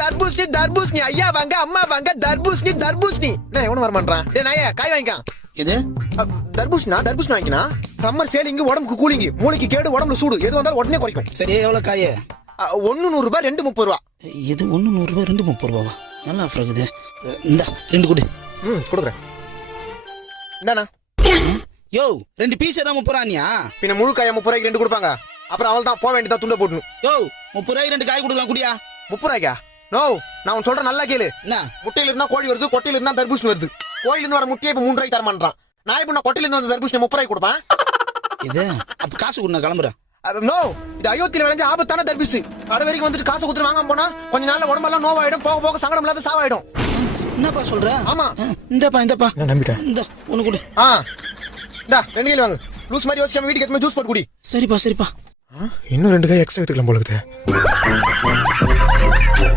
தர்பூசணி தர்பூசணி ஐயா வாங்க அம்மா வாங்க தர்பூசணி தர்பூசணி நான் எவனும் வர மாட்டான் டேய் நாயே காய் வாங்கிக்கான் இது தர்பூசணி வாங்கினா சம்மர் சேலிங் உடம்புக்கு கூலிங் மூளைக்கு கேடு உடம்புல சூடு எது வந்தாலும் உடனே குறைக்கும் சரி எவ்வளவு காய்? 1 100 ரூபாய் 2 30 ரூபா இது 1 100 ரூபாய் 2 30 ரூபாவா? நல்லா ஆஃபர் இருக்குது. இந்த 2 கொடு. கொடுக்குறேன். என்னண்ணா யோ 2 பீஸ் தான் 30 ரூபாயா? பின்ன முழு காய 30 ரூபாய்க்கு 2 கொடுப்பாங்க. அப்புறம் அவள் தான் போக வேண்டியதா துண்ட போடணும். யோ 30 ரூபாய்க்கு 2 காய் கொடுக்கலாம் குடியா? 30 ரூபாய்க்கா? நோ நான் உன் சொல்ற நல்லா கேளு. என்ன முட்டையில இருந்தா கோழி வருது, கொட்டையில இருந்தா தர்பூசணி வருது. கோயில இருந்து வர முட்டையை இப்ப 3 ரூபாய்க்கு தர மாட்டான். நான் இப்ப கொட்டையில இருந்து வந்த தர்பூசணி 30 ரூபாய்க்கு கொடுப்பேன். இது அப்ப காசு கொடு, நான் கிளம்புறேன். நோ இது அயோத்தியில விளைஞ்ச ஆபத்தான தர்பூசு. கடை வரைக்கும் வந்துட்டு காசு கொடுத்து வாங்காம போனா கொஞ்ச நாள்ல உடம்பெல்லாம் நோவாயிடும், போக போக சங்கடம் இல்லாத சாவாயிடும். என்னப்பா சொல்ற? ஆமா இந்தப்பா நான் நம்பிட்டேன். இந்த ஒண்ணு கொடு. இந்தா 2 கிலோ வாங்கு. லூஸ் மாதிரி யோசிக்காம வீட்டுக்கு எடுத்து ஜூஸ் போட்டு குடி. சரிப்பா. இன்னும் 2 காய் எக்ஸ்ட்ரா எடுத்துக்கலாம் போல இருக்குது.